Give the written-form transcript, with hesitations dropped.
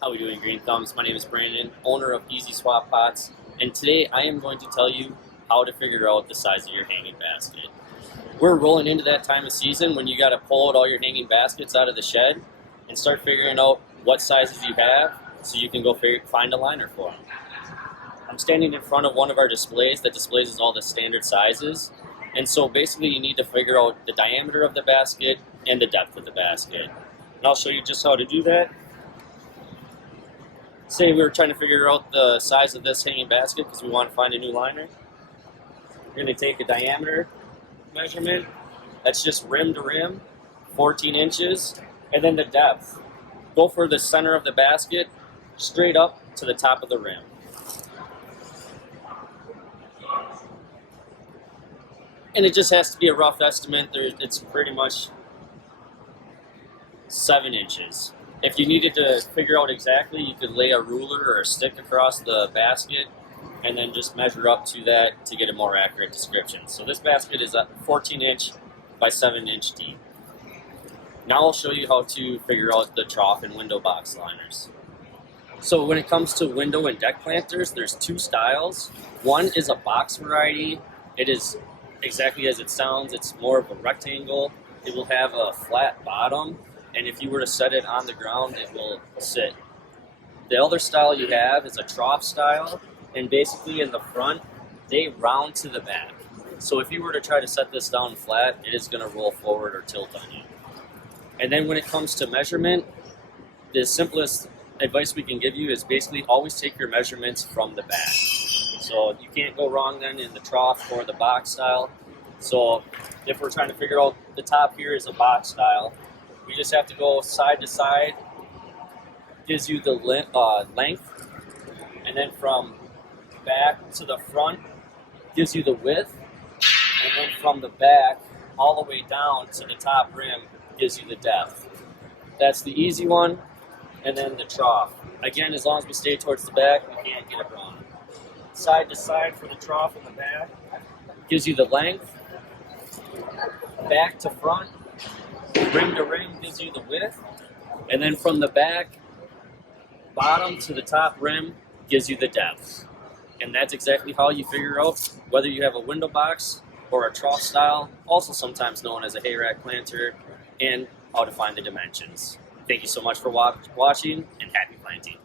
How are we doing, Green Thumbs? My name is Brandon, owner of Easy Swap Pots, and today I am going to tell you how to figure out the size of your hanging basket. We're rolling into that time of season when you got to pull out all your hanging baskets out of the shed and start figuring out what sizes you have so you can go find a liner for them. I'm standing in front of one of our displays that displays all the standard sizes, and so basically you need to figure out the diameter of the basket and the depth of the basket. And I'll show you just how to do that. Say we were trying to figure out the size of this hanging basket because we want to find a new liner. We're going to take a diameter measurement. That's just rim to rim, 14 inches. And then the depth. Go for the center of the basket, straight up to the top of the rim. And it just has to be a rough estimate. It's pretty much 7 inches. If you needed to figure out exactly, you could lay a ruler or a stick across the basket and then just measure up to that to get a more accurate description. So this basket is 14 inch by 7 inch deep. Now I'll show you how to figure out the trough and window box liners. So when it comes to window and deck planters, there's two styles. One is a box variety. It is exactly as it sounds. It's more of a rectangle. It will have a flat bottom, and if you were to set it on the ground, it will sit. The other style you have is a trough style, and basically in the front, they round to the back. So if you were to try to set this down flat, it is going to roll forward or tilt on you. And then when it comes to measurement, the simplest advice we can give you is basically always take your measurements from the back. So you can't go wrong then in the trough or the box style. So if we're trying to figure out the top here is a box style, we just have to go side to side, gives you the length, and then from back to the front gives you the width, and then from the back all the way down to the top rim gives you the depth. That's the easy one, and then the trough. Again, as long as we stay towards the back, we can't get it wrong. Side to side for the trough in the back gives you the length, back to front, rim to rim gives you the width, and then from the back, bottom to the top rim gives you the depth. And that's exactly how you figure out whether you have a window box or a trough style, also sometimes known as a hay rack planter, and how to find the dimensions. Thank you so much for watching, and happy planting.